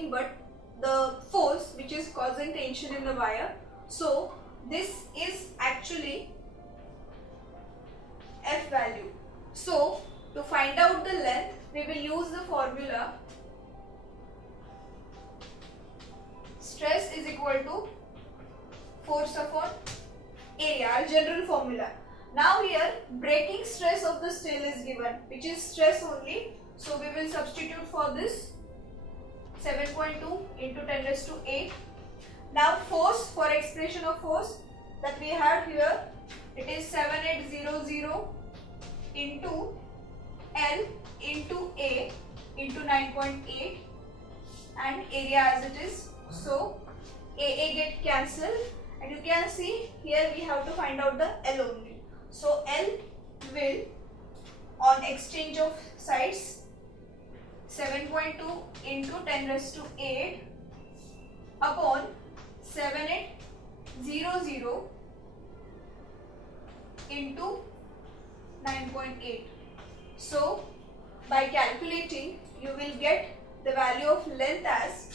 nothing but the force which is causing tension in the wire. So this is actually F value. So to find out the length, we will use the formula stress is equal to force upon area, our general formula. Now here breaking stress of the steel is given, which is stress only. So we will substitute for this 7.2 into 10 raised to 8. Now force, for expression of force that we have here, it is 7800 into L into A into 9.8 and area as it is. So AA get cancelled and you can see here we have to find out the L only. So L will, on exchange of sides, 7.2 into 10 raised to 8 upon 7800 into 9.8. So by calculating you will get the value of length as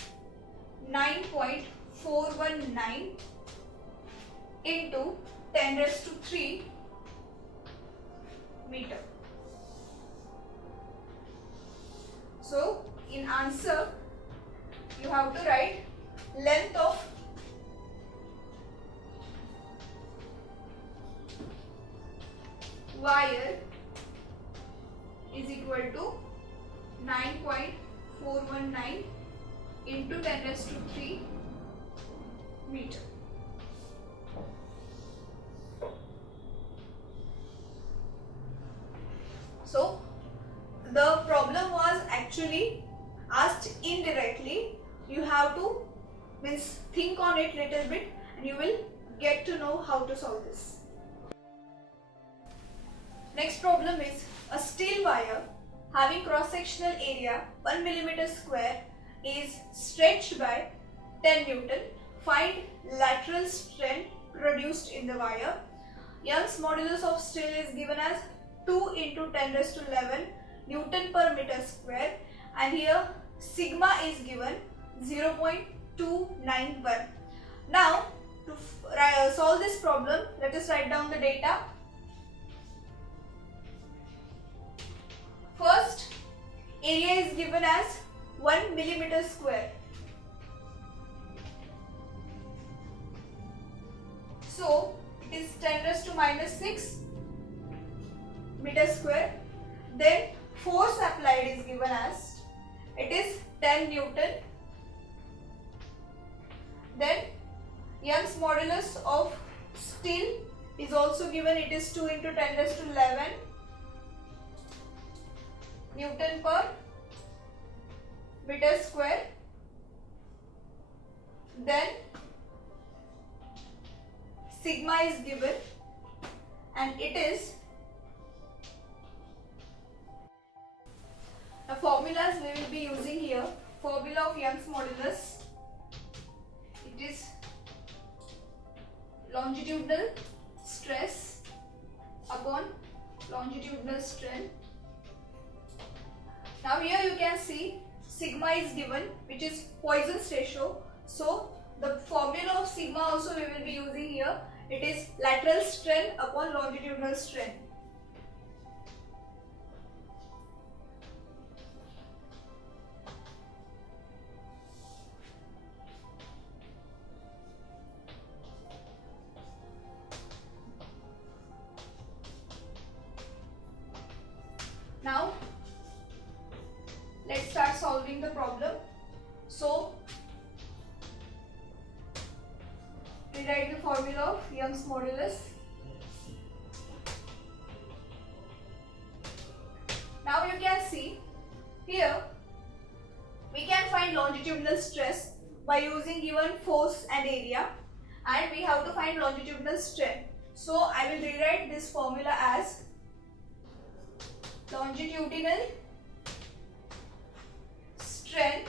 9.419 into 10 raised to 3 meter. So in answer you have to write length of wire is equal to 9.419 into 10 raised to 3 meter. So the problem was actually asked indirectly. You have to think on it little bit and you will get to know how to solve this. Next problem is a steel wire having cross-sectional area 1 mm square is stretched by 10 Newton. Find lateral strength produced in the wire. Young's modulus of steel is given as 2 into 10 raised to 11 Newton per meter square and here sigma is given 0.291. Now to solve this problem, let us write down the data. First, area is given as 1 millimeter square. So it is 10 raised to minus 6 meter square. Then force applied is given as, it is 10 Newton. Then Young's modulus of steel is also given, it is 2 into 10 raised to 11 Newton per meter square. Then sigma is given and it is, the formulas we will be using here. Formula of Young's modulus, it is longitudinal stress upon longitudinal strain. Now here you can see sigma is given, which is Poisson's ratio. So the formula of sigma also we will be using here. It is lateral strain upon longitudinal strain. Now let's start solving the problem. So rewrite the formula of Young's modulus. Now you can see here we can find longitudinal stress by using given force and area, and we have to find longitudinal strain. So I will rewrite this formula as longitudinal strain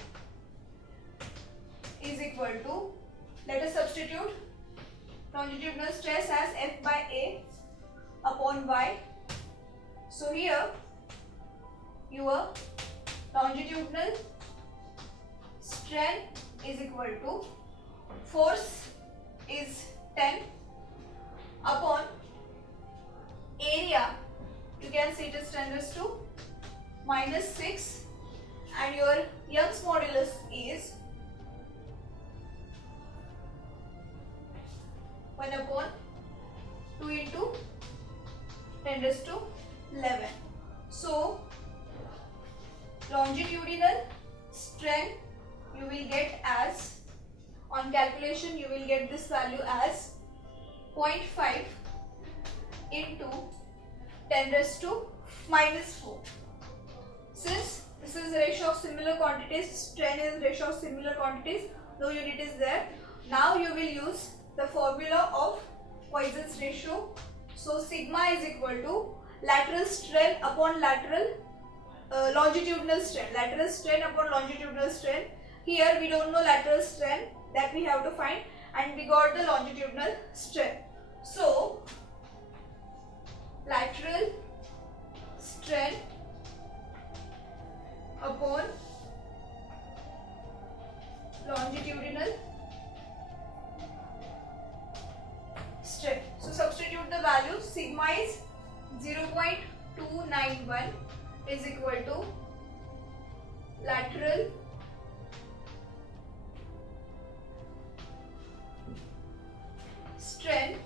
is equal to, let us substitute longitudinal stress as F by A upon Y. So here your longitudinal strain is equal to force is 10 upon area, you can see it is 10 raised to minus 6, and your Young's modulus is 1 upon 2 into 10 raised to 11. So longitudinal strain you will get as, on calculation you will get this value as 0.5 into 10 raised to minus 4. Since this is the ratio of similar quantities, strain is ratio of similar quantities, no unit is there. Now you will use the formula of Poisson's ratio. So sigma is equal to lateral strain upon lateral longitudinal strain. Lateral strain upon longitudinal strain. Here we don't know lateral strain, that we have to find, and we got the longitudinal strain. So lateral strain upon longitudinal strain. So substitute the value. Sigma is 0.291 is equal to lateral strain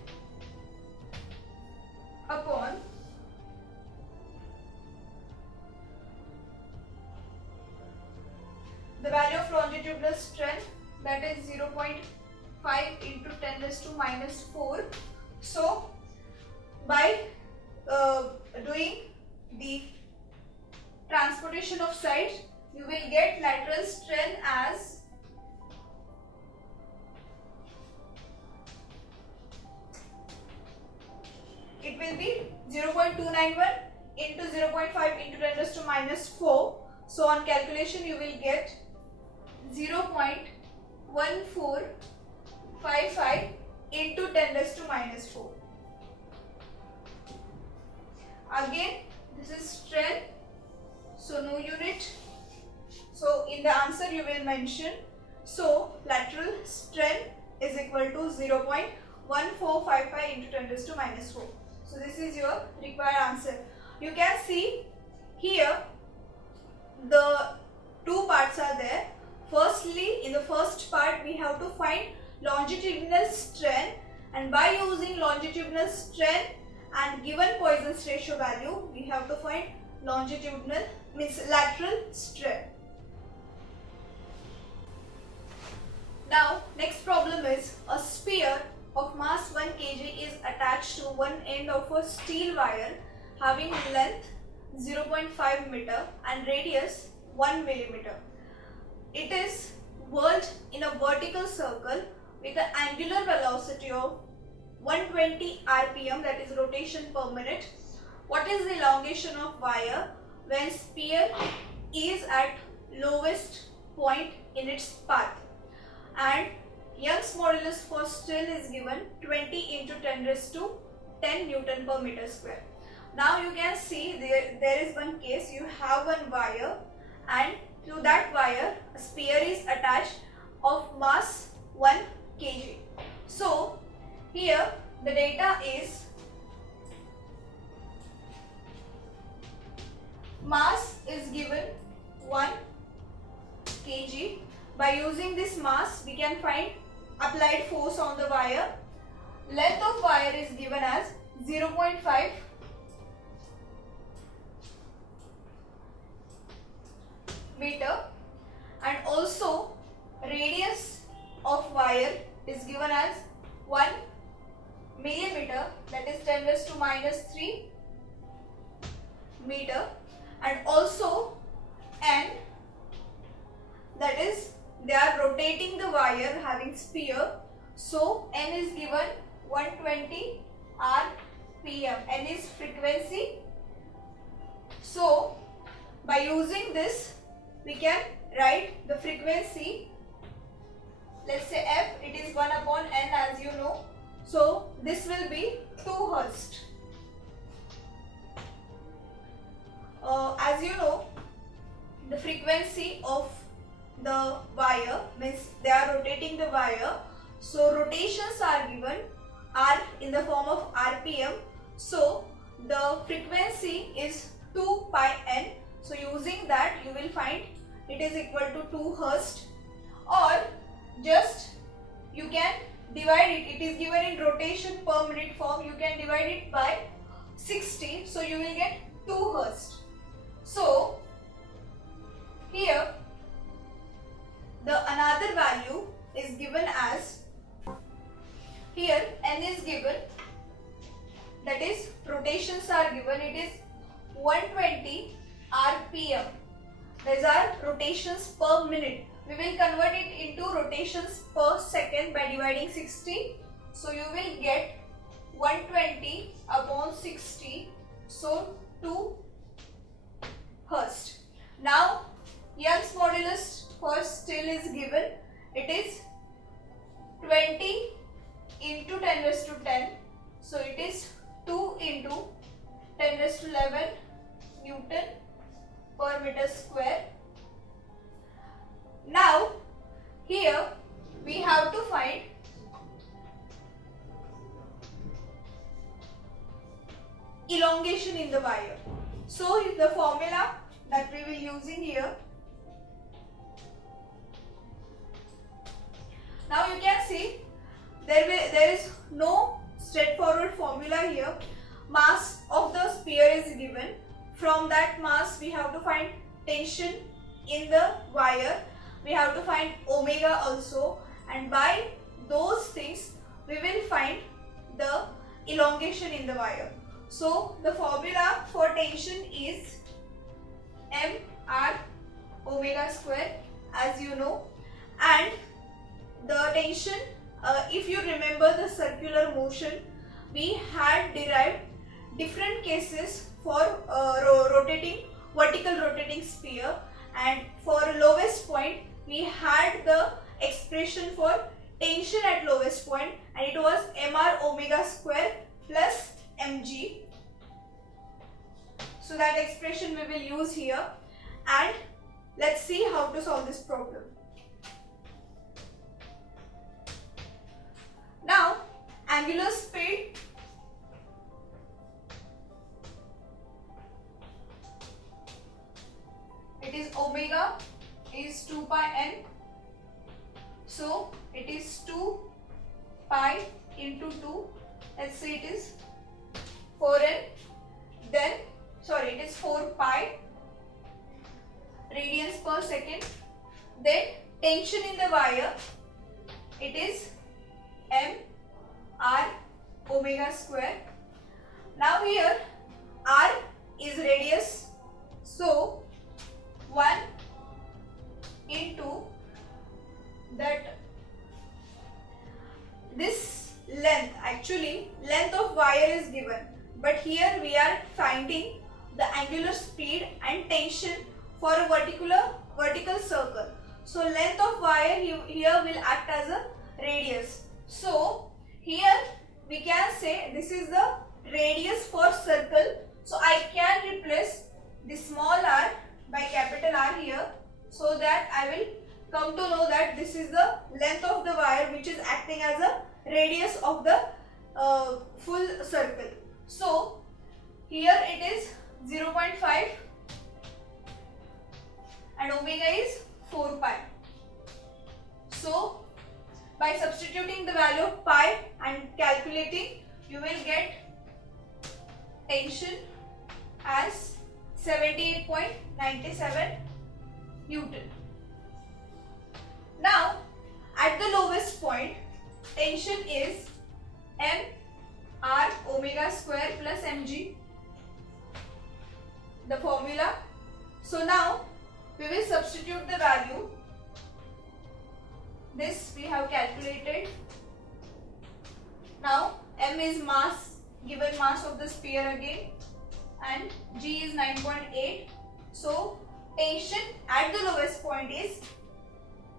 upon the value of longitudinal strain, that is 0.5 into 10 raised to minus 4. So by doing the transportation of sides, you will get lateral strain as it will be 0.291 into 0.5 into 10 raised to minus 4. So on calculation you will get 0.1455 into 10 raised to minus 4. Again this is strain, so no unit. So in the answer you will mention, so lateral strain is equal to 0.1455 into 10 raised to minus 4. So this is your required answer. You can see here the two parts are there. Firstly, in the first part we have to find longitudinal strain, and by using longitudinal strain and given Poisson's ratio value, we have to find longitudinal means lateral strain. Now next problem is, a sphere of mass 1 kg is attached to one end of a steel wire having length 0.5 meter and radius 1 millimeter. It is whirled in a vertical circle with an angular velocity of 120 rpm, that is rotation per minute. What is the elongation of wire when sphere is at lowest point in its path? And Young's modulus for steel is given 20 into 10 raised to 10 Newton per meter square. Now you can see there is one case, you have one wire and to that wire a sphere is attached of mass 1 kg. So here the data is mass is given 1 kg. By using this mass we can find applied force on the wire. Length of wire is given as 0.5 meter, and also radius of wire is given as 1 millimeter, that is 10 raised to minus 3 meter, and also n, that is they are rotating the wire having sphere, so n is given 120 rpm. N is frequency. So by using this we can write the frequency. Let's say f, it is 1 upon n as you know, so this will be 2 Hz. As you know, the frequency of the wire, means they are rotating the wire. So rotations are given, are in the form of RPM. So the frequency is 2 pi n. So using that you will find it is equal to 2 Hz, or just you can divide it. It is given in rotation per minute form. You can divide it by 60. So you will get 2 Hz. So here the another value is given as, here n is given, that is rotations are given, it is 120 RPM. These are rotations per minute. We will convert it into rotations per second by dividing 60. So you will get 120 upon 60. So 2 Hz. Now Young's modulus for still is given. It is 20 into 10 raised to 10. So it is 2 into 10 raised to 11 Newton per meter square. Now here we have to find elongation in the wire. So the formula that we will using here. Now you can see there is no straightforward formula here. Mass of the sphere is given. From that mass we have to find tension in the wire. We have to find omega also, and by those things we will find the elongation in the wire. So the formula for tension is mr omega square, as you know, and the tension, if you remember the circular motion, we had derived different cases for vertical rotating sphere, and for lowest point we had the expression for tension at lowest point, and it was mr omega square plus mg. So that expression we will use here, and let's see how to solve this problem. Now angular speed it is omega is 2 pi n. So it is 2 pi into 2. Let's say it is 4n. Then it is 4 pi radians per second. Then tension in the wire, it is m r omega square. Now here r is radius, so 1 into that, this length, actually length of wire is given, but here we are finding the angular speed and tension for a vertical circle. So length of wire here will act as a radius. So here we can say this is the radius for circle. So I can replace the small r by capital R here, so that I will come to know that this is the length of the wire which is acting as a radius of the full circle. So here it is 0.5 and omega is 4 pi. So by substituting the value of pi and calculating, you will get tension as 78.97 Newton. Now at the lowest point, tension is m r omega square plus mg, the formula. So now we will substitute the value. This we have calculated. Now m is mass, given mass of the sphere again, and g is 9.8. So tension at the lowest point is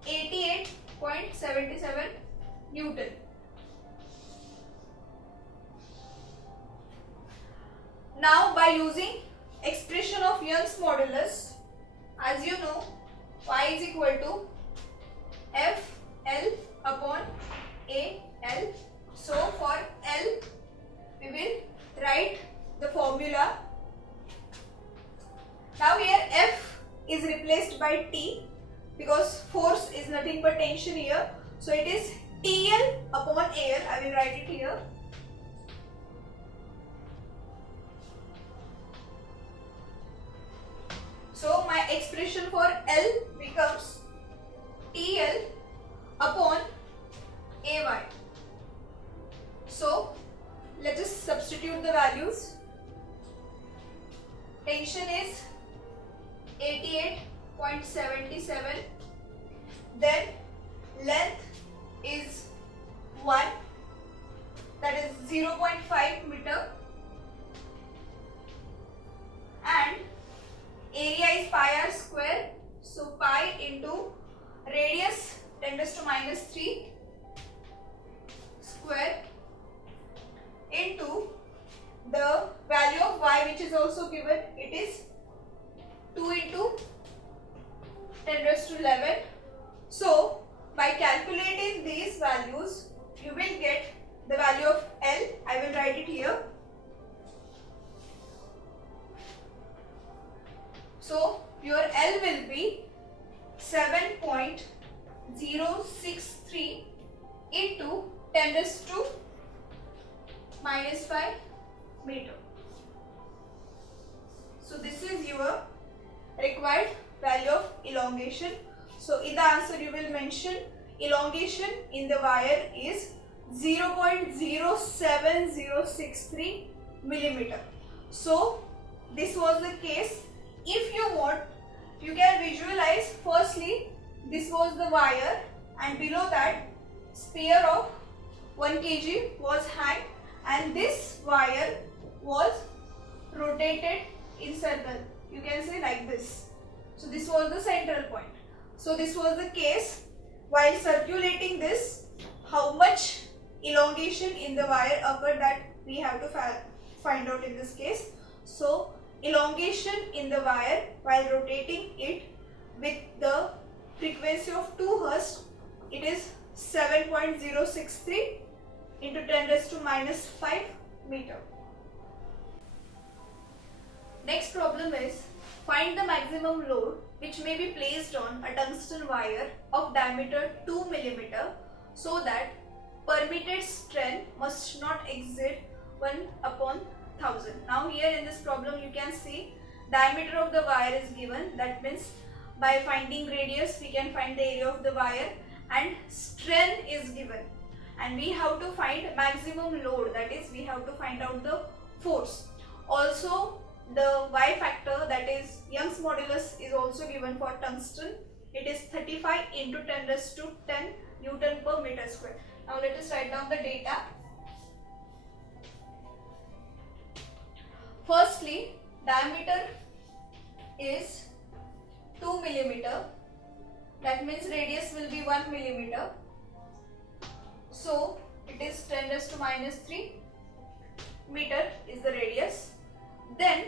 88.77 Newton. Now by using expression of Young's modulus, as you know, y is equal to F L upon A L. So for L we will write the formula. Now here F is replaced by T because force is nothing but tension here. So it is TL upon AL. I will write it here. So my expression for L becomes TL upon AY. So let us substitute the values. Tension is 88.77. Then length is 1, that is 0.5 meter, and area is pi r square. So pi into radius 10 raised to minus 3 square into the value of y, which is also given. It is 2 into 10 raised to 11. So by calculating these values, you will get the value of L. I will write it here. So your L will be 7.063 into 10 raised to minus 5 meter. So this is your required value of elongation. So in the answer you will mention elongation in the wire is 0.07063 millimeter. So this was the case. If you want, you can visualize. Firstly, this was the wire, and below that sphere of 1 kg was hanged, and this wire was rotated in circle. You can say like this. So this was the central point. So this was the case. While circulating this, how much elongation in the wire occurred, that we have to find out in this case. So elongation in the wire while rotating it with the frequency of 2 Hz, it is 7.063 into 10 raised to minus 5 meter. Next problem is find the maximum load which may be placed on a tungsten wire of diameter 2 mm so that permitted strain must not exceed 1/1000. Now here in this problem you can see diameter of the wire is given. That means by finding radius we can find the area of the wire, and strain is given, and we have to find maximum load, that is we have to find out the force. Also the Y factor, that is Young's modulus, is also given for tungsten. It is 35 into 10 raised to 10 Newton per meter square. Now let us write down the data. Firstly, diameter is 2 mm. That means radius will be 1 mm. So it is 10 raised to minus 3 meter is the radius. Then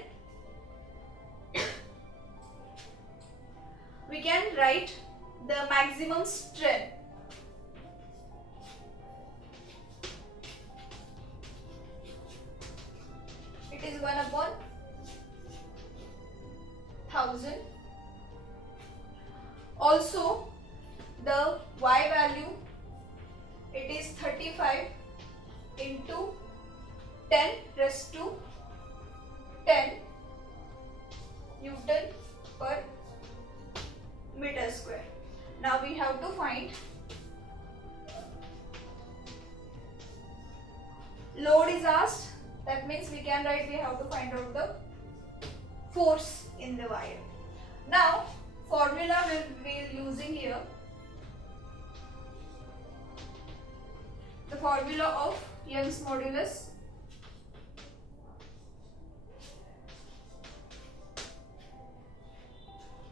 we can write the maximum strain. It is 1/1000. Also the Y value, it is 35 into 10 raised to 10 Newton per meter square. Now we have to find load is asked. That means we can write, we have to find out the force in the wire. Now formula we will be using here. The formula of Young's modulus.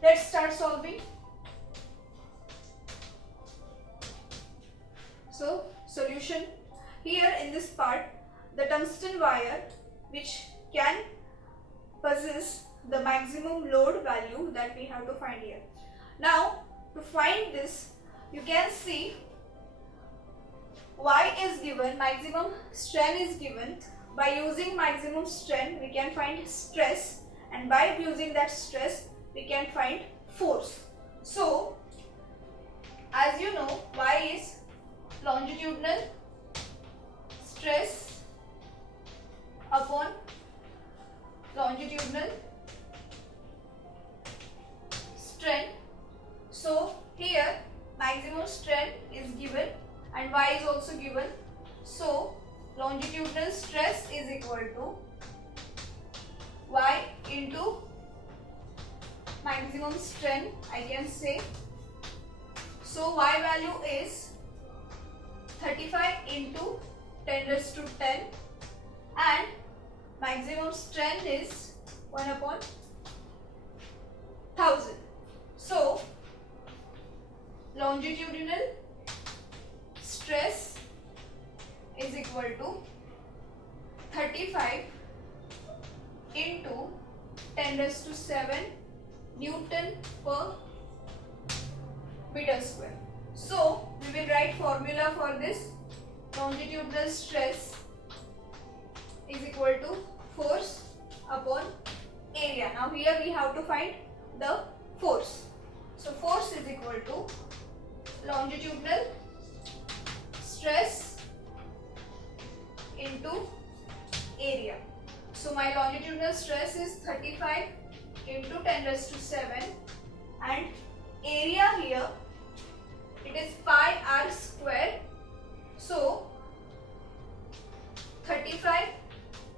Let's start solving. So solution here in this part, the tungsten wire which can possess the maximum load value that we have to find here. Now to find this, you can see y is given, maximum strain is given. By using maximum strain we can find stress, and by using that stress we can find force. So as you know, y is longitudinal stress upon longitudinal strain. So here maximum strain is given and y is also given. So longitudinal stress is equal to y into maximum strain, I can say. So y value is 35 into 10 raised to 10 and maximum strain is 1 upon 1000. So longitudinal stress is equal to 35 into 10 raised to 7 Newton per meter square. So we will write formula for this. Longitudinal stress is equal to force upon area. Now here we have to find the force. So force is equal to longitudinal stress into area. So my longitudinal stress is 35 into 10 raised to 7 and area here it is pi r square. So 35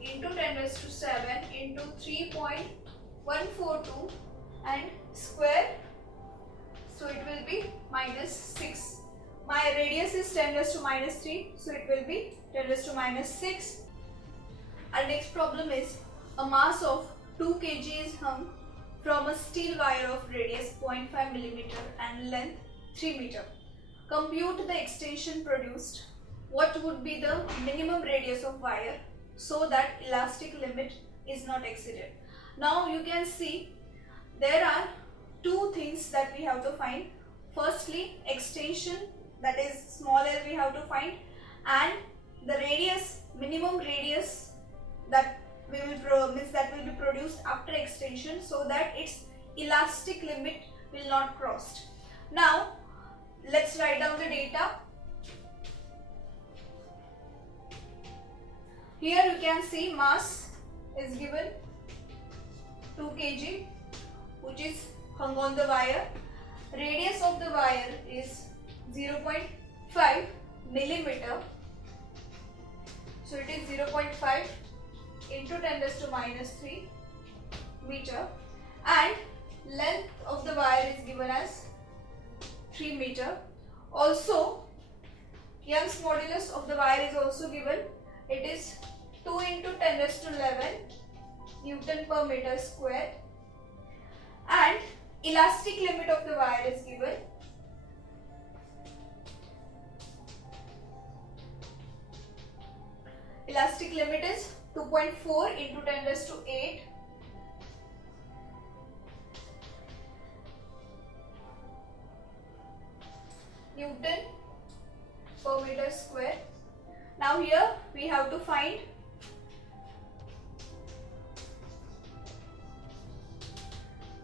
into 10 raised to 7 into 3.142 and square, so it will be minus 6. My radius is 10 raised to minus 3, so it will be 10 raised to minus 6. Our next problem is a mass of 2 kg is hung from a steel wire of radius 0.5 mm and length 3 meter. Compute the extension produced. What would be the minimum radius of wire so that elastic limit is not exceeded? Now you can see there are two things that we have to find. Firstly, extension, that is small l we have to find, and the radius, minimum radius that we will be produced after extension so that its elastic limit will not crossed. Now let's write down the data. Here you can see mass is given 2 kg which is hung on the wire. Radius of the wire is 0.5 millimeter. So it is 0.5 into 10 raised to minus 3 meter, and length of the wire is given as 3 meter. Also Young's modulus of the wire is also given. It is 2 into 10 raised to 11 Newton per meter square, and elastic limit of the wire is given. Elastic limit is 2.4 into 10 raised to 8 Newton per meter square. Now here we have to find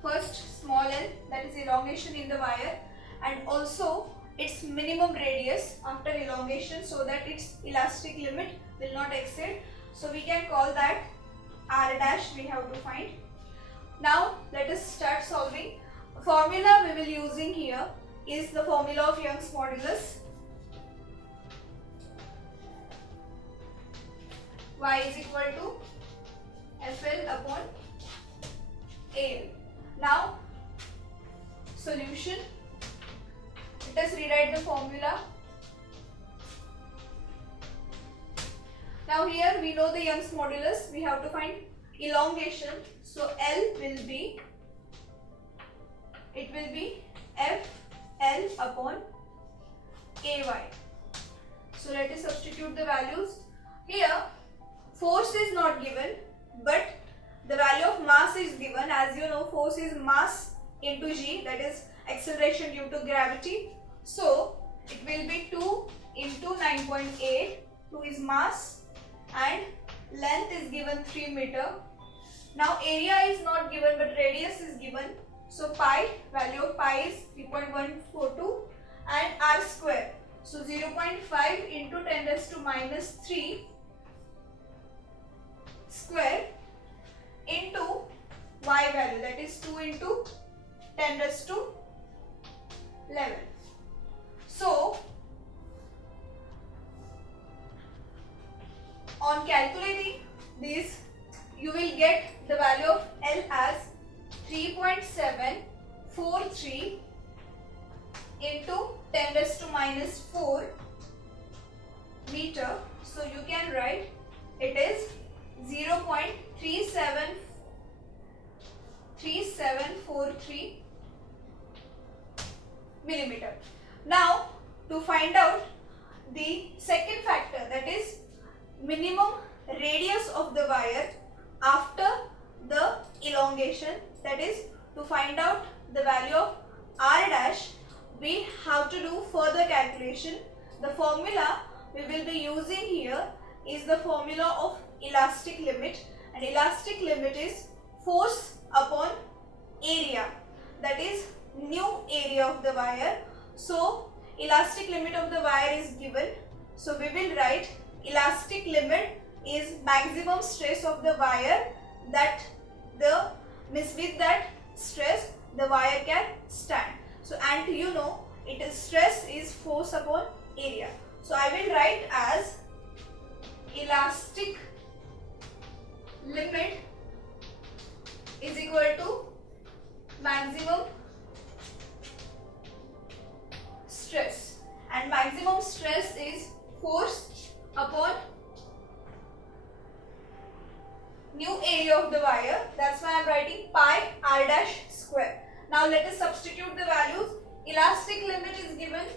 first small l, that is elongation in the wire, and also its minimum radius after elongation so that its elastic limit will not exceed. So we can call that r dash we have to find. Now let us start solving. Formula we will using here is the formula of Young's modulus. Y is equal to FL upon AL. Now solution. Let us rewrite the formula. Now here we know the Young's modulus. We have to find elongation. So L will be, it will be FL upon AY. So let us substitute the values. Here force is not given, but the value of mass is given. As you know, force is mass into g, that is acceleration due to gravity. So it will be 2 into 9.8. 2 is mass and length is given 3 meter. Now area is not given but radius is given. So pi, value of pi is 3.142 and r square. So 0.5 into 10 raised to minus 3 square into y value, that is 2 into 10 raised to 11. So on calculating this, you will get the value of L as 3.743 into 10 raised to minus 4 meter. So you can write it is 0.3743 millimeter. Now to find out the second factor, that is minimum radius of the wire after the elongation, that is to find out the value of r dash, we have to do further calculation. The formula we will be using here is the formula of elastic limit, and elastic limit is force upon area, that is new area of the wire. So elastic limit of the wire is given, so we will write elastic limit is maximum stress of the wire, that the means with that stress the wire can stand. So and you know it is stress is force upon area. So I will write as elastic limit is equal to maximum stress, and maximum stress is force upon new area of the wire. That's why I am writing pi r dash square. Now let us substitute the values. Elastic limit is given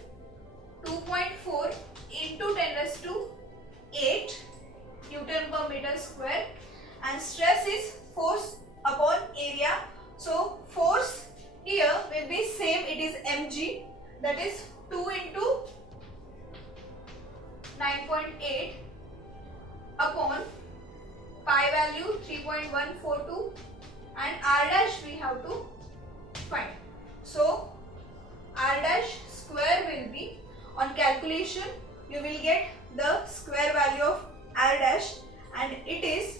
2.4 into 10 raised to 8 Newton per meter square, and stress is force upon area. So force here will be same, it is mg, that is 2 into 9.8 upon pi value 3.142 and r dash we have to find. So r dash square will be, on calculation you will get the square value of r dash, and it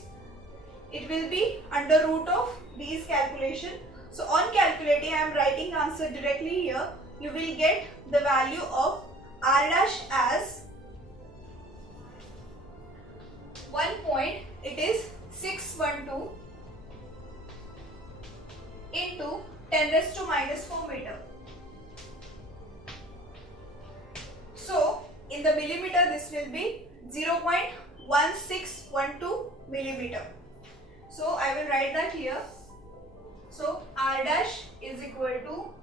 will be under root of these calculation. So on calculating I am writing answer directly here. You will get the value of r dash as 1.612 into 10 raised to minus 4 meter. So in the millimeter this will be 0.1612 millimeter. So I will write that here. So r dash is equal to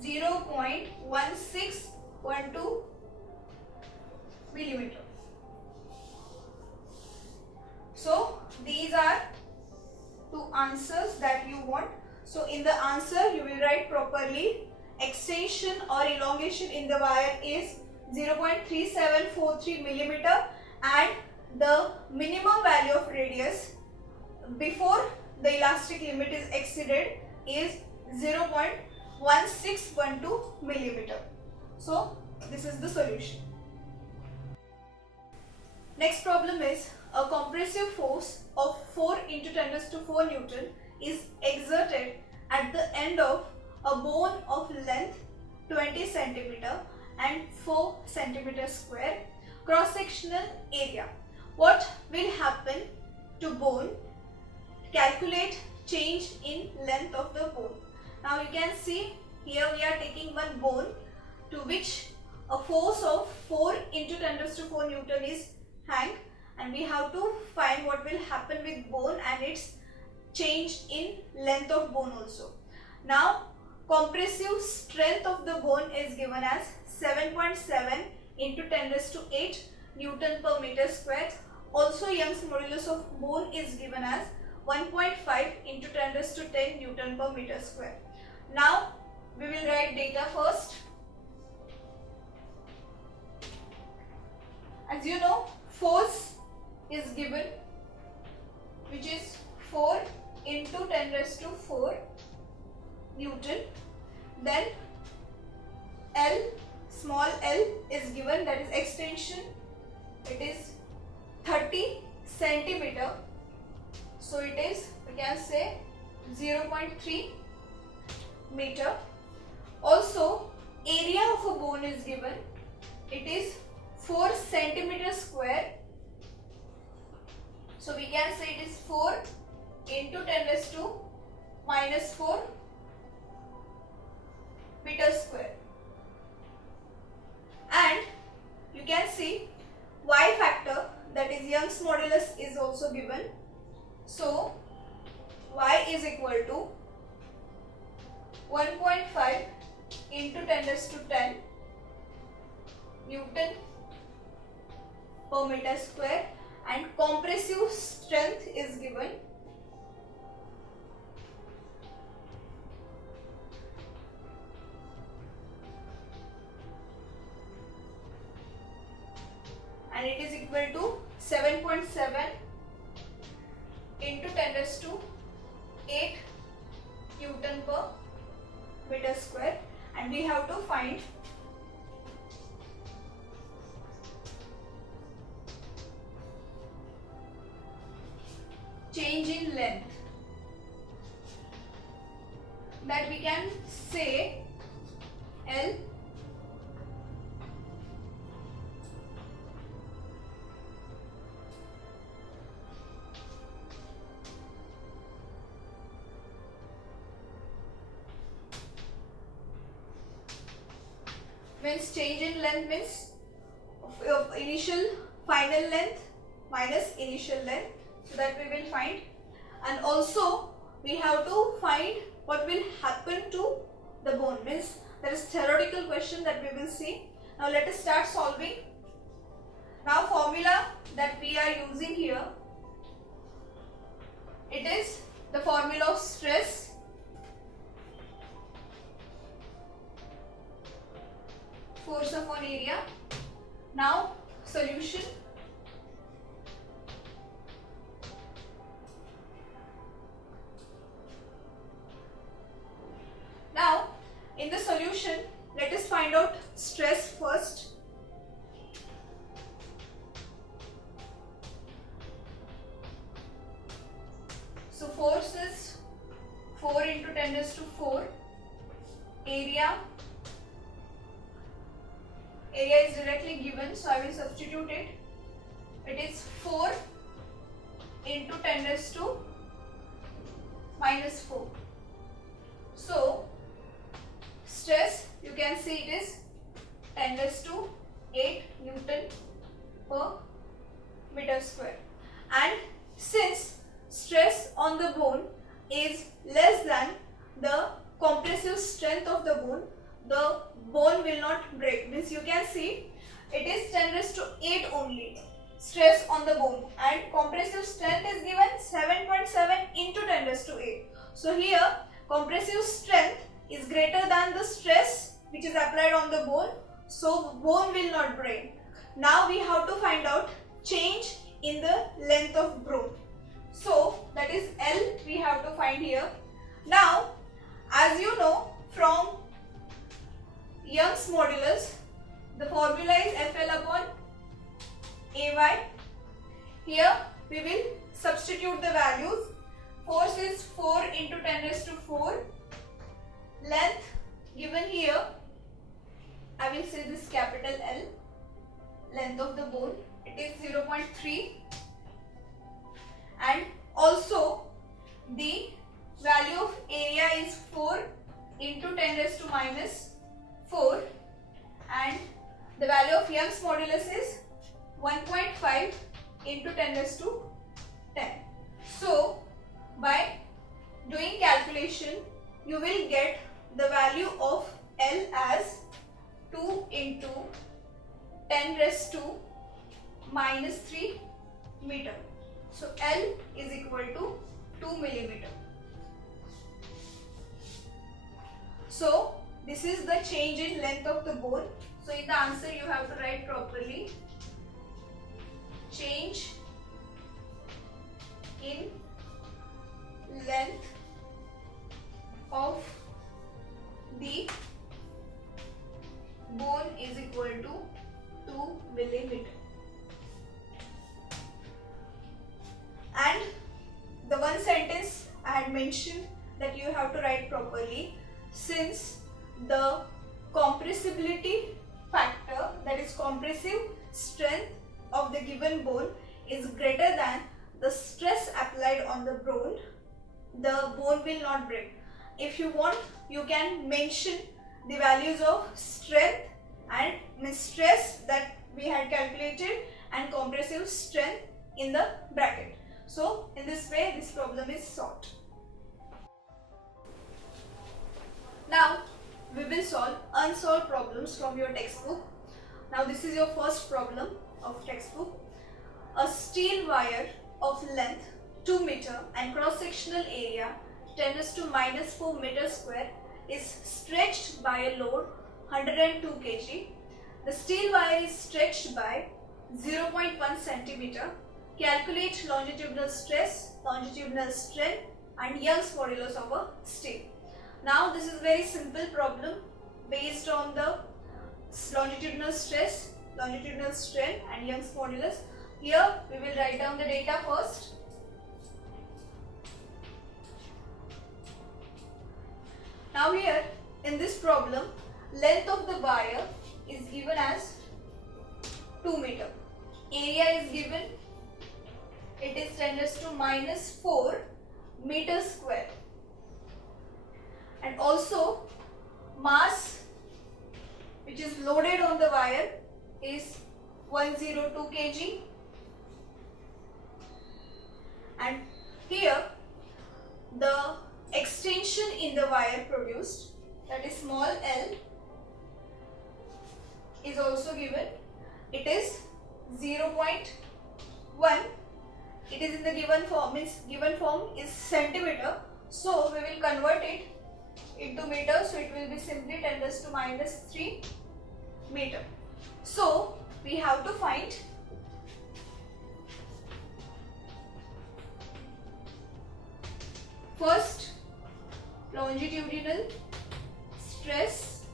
0.1612 millimeter. So these are two answers that you want. So in the answer you will write properly extension or elongation in the wire is 0.3743 millimeter, and the minimum value of radius before the elastic limit is exceeded is 0.1612 millimeter. So this is the solution. Next problem is a compressive force of 4 into 10 raised to 4 Newton is exerted at the end of a bone of length 20 centimeter and 4 centimeter square, cross-sectional area. What will happen to bone? Calculate change in length of the bone. Now you can see here we are taking one bone to which a force of 4 into 10 raised to 4 Newton is hang, and we have to find what will happen with bone and its change in length of bone also. Now compressive strength of the bone is given as 7.7 into 10 raised to 8 Newton per meter square. Also Young's modulus of bone is given as 1.5 into 10 raised to 10 Newton per meter square. Now we will write data first. as you know, force is given, which is 4 into 10 raised to 4 Newton. Then L, small l is given, that is extension. It is 30 centimeter. So it is, we can say 0.3 meter. Also, area of a bone is given. It is 4 centimeter square. So we can say it is 4 into 10 raised to minus 4 meter square. And you can see Y factor, that is Young's modulus, is also given. So Y is equal to 1.5 into 10 raised to 10 Newton per meter square, and compressive strength is given. And it is equal to 7.7 into 10 raised to 8 Newton per meter square. And we have to find change in length, that we can say L means change in length means initial final length minus initial length, so that we will find. And also we have to find what will happen to the bone, means there is theoretical question that we will see. Now let us start solving. Now formula that we are using here, it is the formula of stress force upon area. Now solution. Now in the solution, let us find out stress first. So force is 4 into 10 raised to 4. Area is directly given, so I will substitute it. It is 4 into 10 raised to minus 4. So stress, you can see it is 10 raised to 8 Newton per meter square. And since stress on the bone is less than the compressive strength of the bone will not break. Means you can see it is 10 raised to 8 only stress on the bone, and compressive strength is given 7.7 into 10 raised to 8. So here compressive strength is greater than the stress which is applied on the bone, so bone will not break. Now we have to find out change in the length of bone. So that is L we have to find here. Now as you know from Young's modulus, the formula is FL upon AY. Here we will substitute the values. Force is 4 into 10 raised to 4. Length given here, I will say this capital L, length of the bone, it is 0.3. And also the value of area is 4 into 10 raised to minus 4, and the value of Young's modulus is 1.5 into 10 raised to 10. So by doing calculation, you will get the value of L as 2 into 10 raised to minus 3 meter. So L is equal to 2 millimeter. So this is the change in length of the bone. So in the answer you have to write properly change in length of the bone is equal to 2 millimeter. And the one sentence I had mentioned that you have to write properly, since the compressibility factor, that is compressive strength of the given bone, is greater than the stress applied on the bone will not break. If you want, you can mention the values of strength and stress that we had calculated and compressive strength in the bracket. So in this way this problem is solved. Now we will solve unsolved problems from your textbook. Now this is your first problem of textbook. A steel wire of length 2 meter and cross-sectional area 10⁻⁻⁴ meter square is stretched by a load 102 kg. The steel wire is stretched by 0.1 centimeter. Calculate longitudinal stress, longitudinal strain and Young's modulus of a steel. Now this is very simple problem based on the longitudinal stress, longitudinal strain and Young's modulus. Here we will write down the data first. Now here in this problem, length of the wire is given as 2 meter. Area is given, it is 10⁻⁴ meter square. And also mass which is loaded on the wire is 102 kg. And here the extension in the wire produced, that is small l, is also given. It is 0.1. It is in the given form, means given form is centimeter. So we will convert it into meter. So it will be simply 10⁻³ meter. So we have to find first longitudinal stress,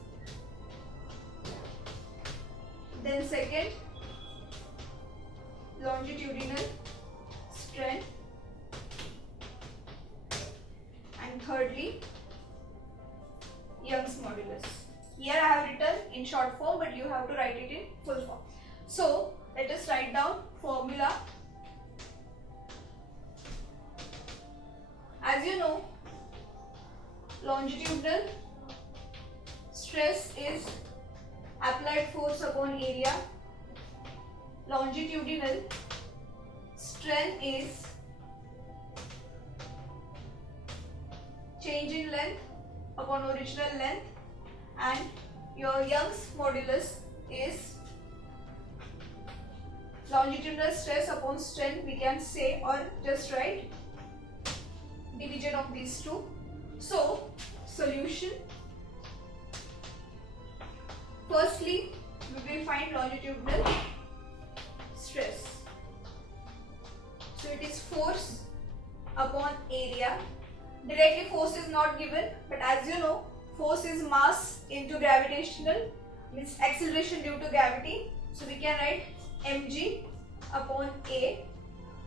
then second longitudinal strain, and thirdly Young's modulus. Here I have written in short form, but you have to write it in full form. So let us write down formula. As you know, longitudinal stress is applied force upon area. Longitudinal strain is change in length upon original length, and your Young's modulus is longitudinal stress upon strain, we can say, or just write division of these two. So solution, firstly we will find longitudinal stress. So it is force upon area. Directly force is not given, but as you know, force is mass into gravitational, means acceleration due to gravity. So we can write mg upon a.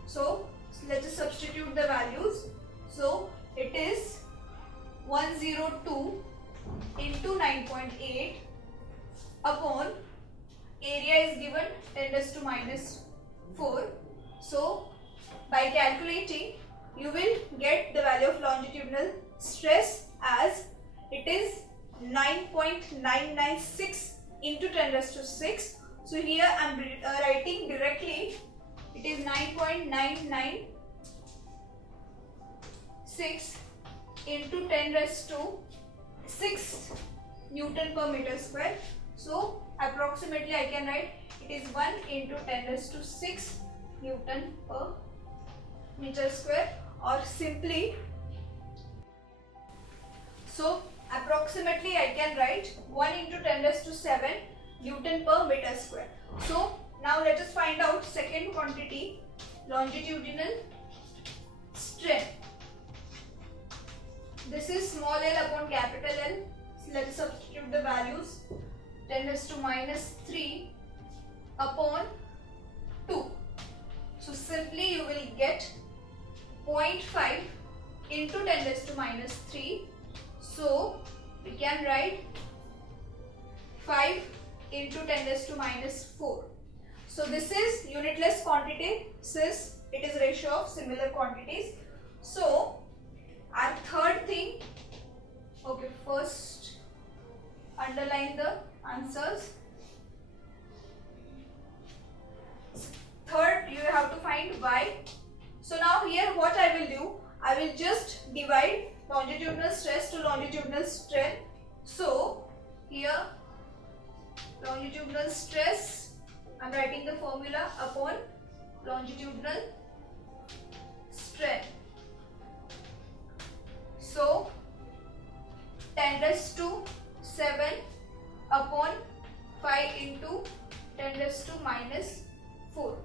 So let us substitute the values. So it is 102 into 9.8 upon area is given 10⁻⁴. So by calculating, you will get the value of longitudinal stress as it is 9.996 into 10⁻⁶. So here I am writing directly, it is 9.996 into 10⁻⁶ Newton per meter square. So approximately I can write it is 1 into 10⁻⁶ Newton per meter square, or simply, so approximately I can write 1 into 10⁻⁷ Newton per meter square. So Now let us find out second quantity, longitudinal strain. This is small l upon capital L. So let us substitute the values. 10 raised to minus 3 upon 2. So simply you will get 0.5 into 10 raised to minus 3. So we can write 5 into 10 raised to minus 4. So this is unitless quantity since it is ratio of similar quantities. So our third thing, okay, first underline the answers. Third, you have to find y. So now here what I will do, I will just divide longitudinal stress to longitudinal strain. So here longitudinal stress, I am writing the formula upon longitudinal strain. So 10 raised to 7 upon 5 into 10 raised to minus 4.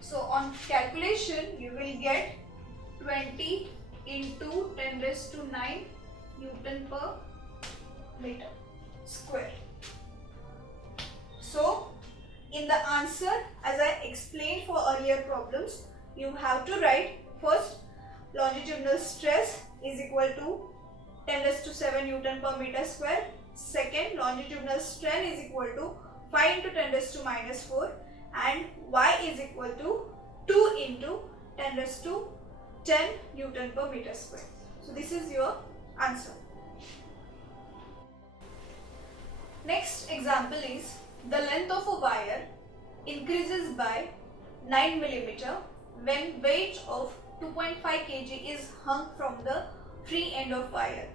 So on calculation you will get 20 into 10 raised to 9 Newton per meter square. So in the answer, as I explained for earlier problems, you have to write first longitudinal stress is equal to 10 raised to 7 Newton per meter square. Second, longitudinal strain is equal to 5 into 10 raised to minus 4, and y is equal to 2 into 10 raised to 10 Newton per meter square. So this is your answer. Next example is the length of a wire increases by 9 mm when weight of 2.5 kg is hung from the free end of wire.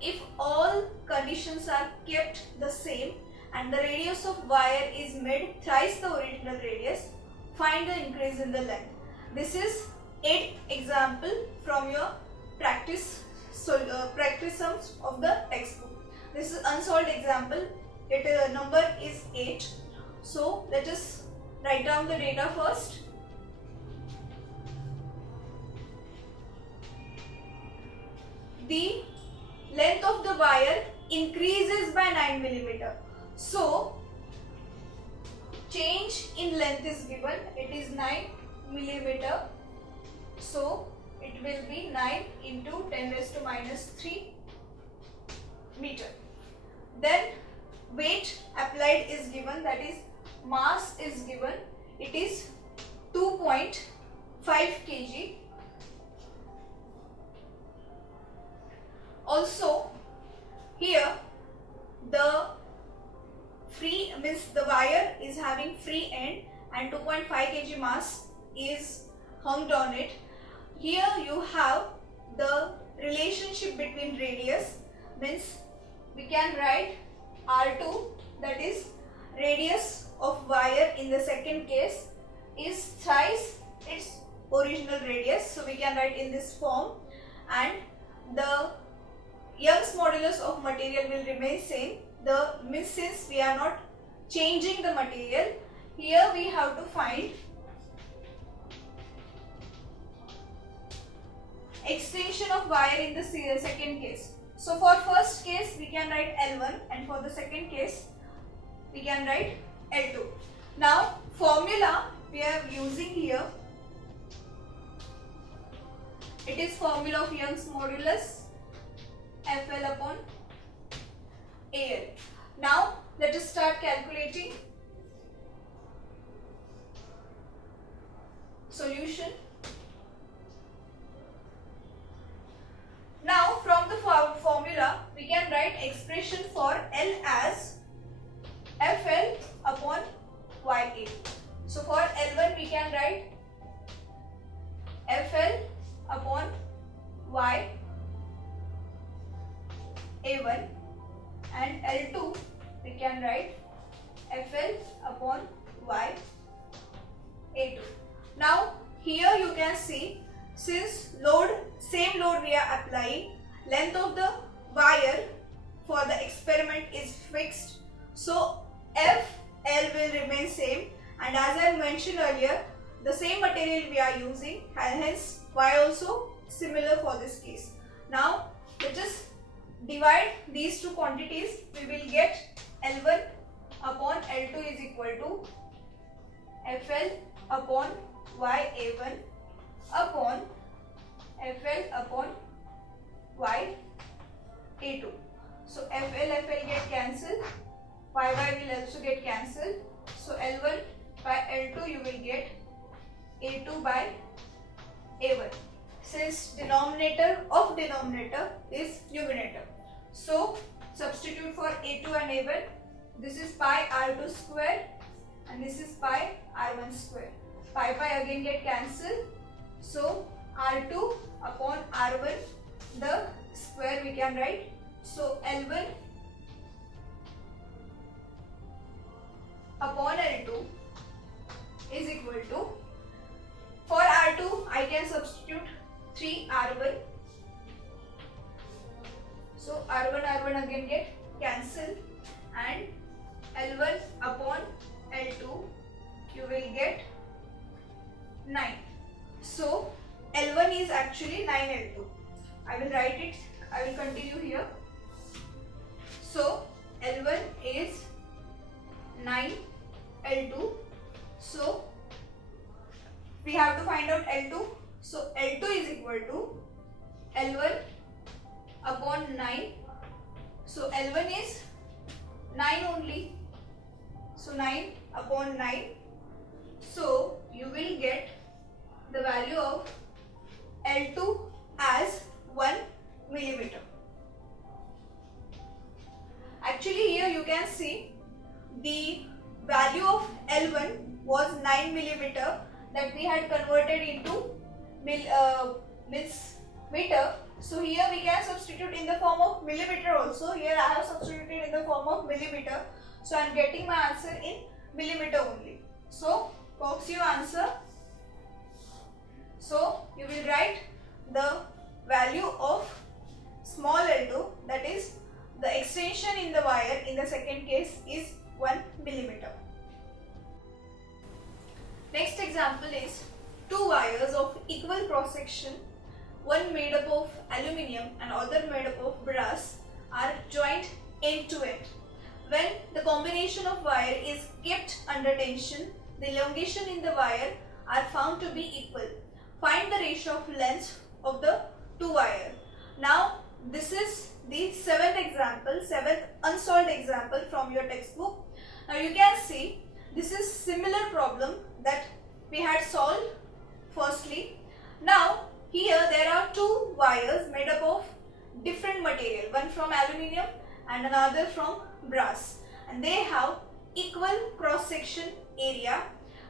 If all conditions are kept the same and the radius of wire is made thrice the original radius, find the increase in the length. This is 8th example from your practice sums of the textbook. This is unsolved example. Number is 8. So let us write down the data first. The length of the wire increases by 9 mm. So change in length is given. It is 9 mm. So it will be 9 into 10 raised to minus 3 meter. Then weight applied is given, that is mass is given. It is 2.5 kg. Also here the free means the wire is having free end and 2.5 kg mass is hung on it. Here you have the relationship between radius, means we can write R2, that is radius of wire in the second case is thrice its original radius. So we can write in this form, and the Young's modulus of material will remain same. Since we are not changing the material, here we have to find extension of wire in the second case. So for first case we can write L1, and for the second case we can write L2. Now formula we are using here, it is formula of Young's modulus FL upon AL. Now let us start calculating. Solution. Now from the formula we can write expression for L as FL upon YA. So for L1 we can write FL upon Y A1, and L2 we can write FL upon Y A2. Now here you can see, since same load we are applying, length of the wire for the experiment is fixed, so FL will remain same and as I mentioned earlier, the same material we are using, and hence Y also similar for this case. Now let us divide these two quantities. We will get L1 upon L2 is equal to FL upon YA1 upon FL upon YA2. So FL get cancelled, YY will also get cancelled. So L1 by L2 you will get A2 by A1. Since denominator of denominator is numerator, so substitute for A2 and A1. This is pi R2 square and this is pi R1 square. Pi again get cancelled. So R2 upon R1, the square we can write. So L1 upon L2 is equal to, for R2 I can substitute 3R1. So R1 again get cancelled, and L1 upon L2 you will get 9. So L1 is actually 9L2. I will write it, I will continue here. So L1 is 9L2. So we have to find out L2. So L2 is equal to L1 upon 9. So L1 is 9 only. So 9 upon 9. So you will get the value of L2 as 1 millimeter. Actually here you can see the value of L1 was 9 millimeter that we had converted into meter. So here we can substitute in the form of millimeter also. Here I have substituted in the form of millimeter. So I am getting my answer in millimeter only. So box your answer. So you will write the value of small L2, that is the extension in the wire in the second case is 1 millimeter. Next example is two wires of equal cross section, one made up of aluminium and other made up of brass, are joined end to end. When the combination of wire is kept under tension, the elongation in the wire are found to be equal. Find the ratio of length of the two wire. Now this is the seventh unsolved example from your textbook. Now you can see this is similar problem that we had solved firstly. Now here there are two wires made up of different material, one from aluminium and another from brass, and they have equal cross section area.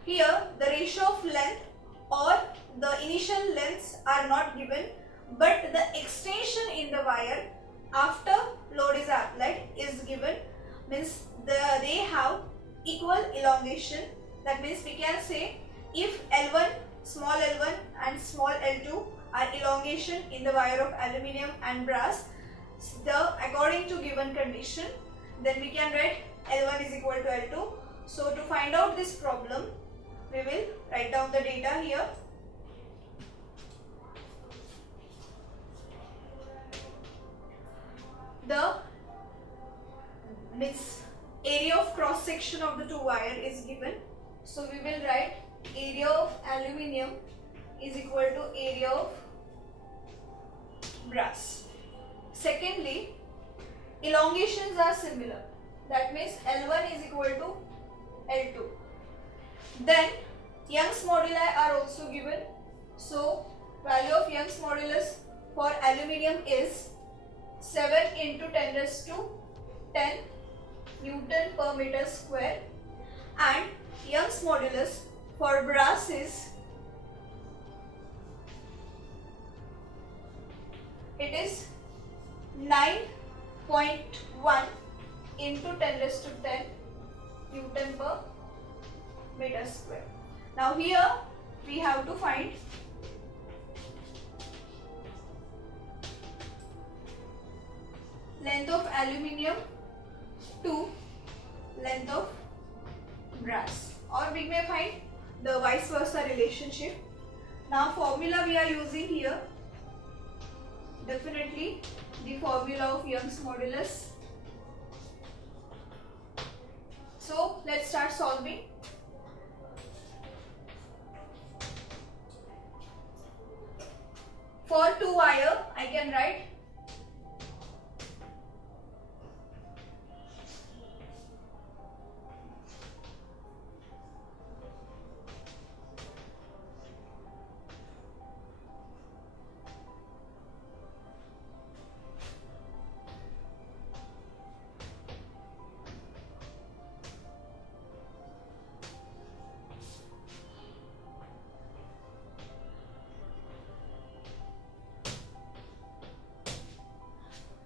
Here the ratio of length or the initial lengths are not given, but the extension in the wire after load is applied is given, means they have equal elongation. That means we can say if L1, small L1 and small L2 are elongation in the wire of aluminium and brass, according to given condition, then we can write L1 is equal to L2. So to find out this problem, we will write down the data here. The area of cross section of the two wire is given. So we will write area of aluminium is equal to area of brass. Secondly, elongations are similar. That means L1 is equal to L2. Then Young's moduli are also given. So value of Young's modulus for aluminium is 7 into 10 raised to 10 Newton per meter square, and Young's modulus for brass is 9.1 into 10 raised to 10 Newton per meter square. Now here we have to find length of aluminium to length of brass. or we may find the vice versa relationship. Now formula we are using here, definitely the formula of Young's modulus. So let's start solving. For 2 wire I can write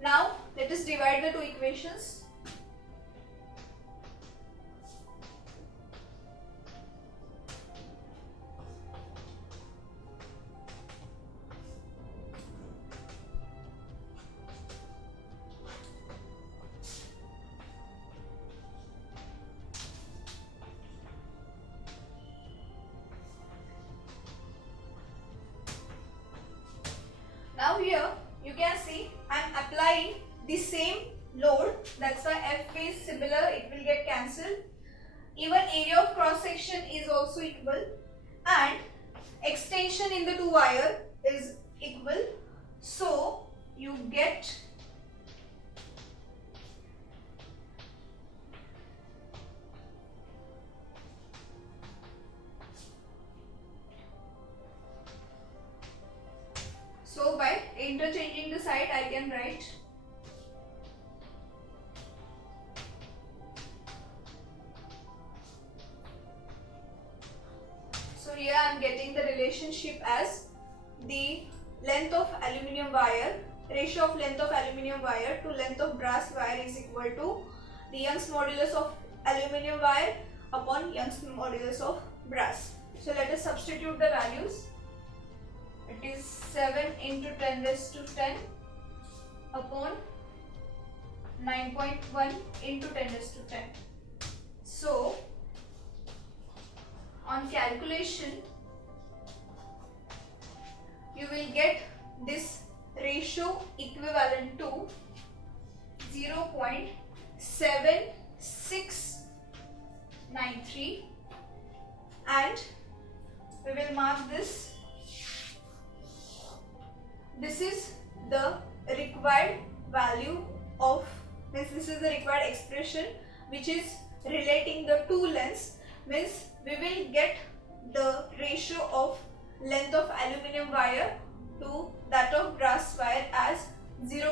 Now let us divide the two equations. Now here you can see I am applying the same load, that's why F is similar, it will get cancelled. Even area of cross section is also equal and extension in the 2 wire is equal. So you get so by interchanging the side I can write so here I am getting the relationship as the length of aluminium wire, ratio of length of aluminium wire to length of brass wire is equal to the Young's modulus of aluminium wire upon Young's modulus of brass. So let us substitute the values. It is 7 into 10 raised to 10 upon 9.1 into 10 raised to 10. So on calculation you will get this ratio equivalent to 0.7693 and we will mark this. This is the required value of, means this is the required expression which is relating the two lengths, means we will get the ratio of length of aluminium wire to that of brass wire as 0.7693.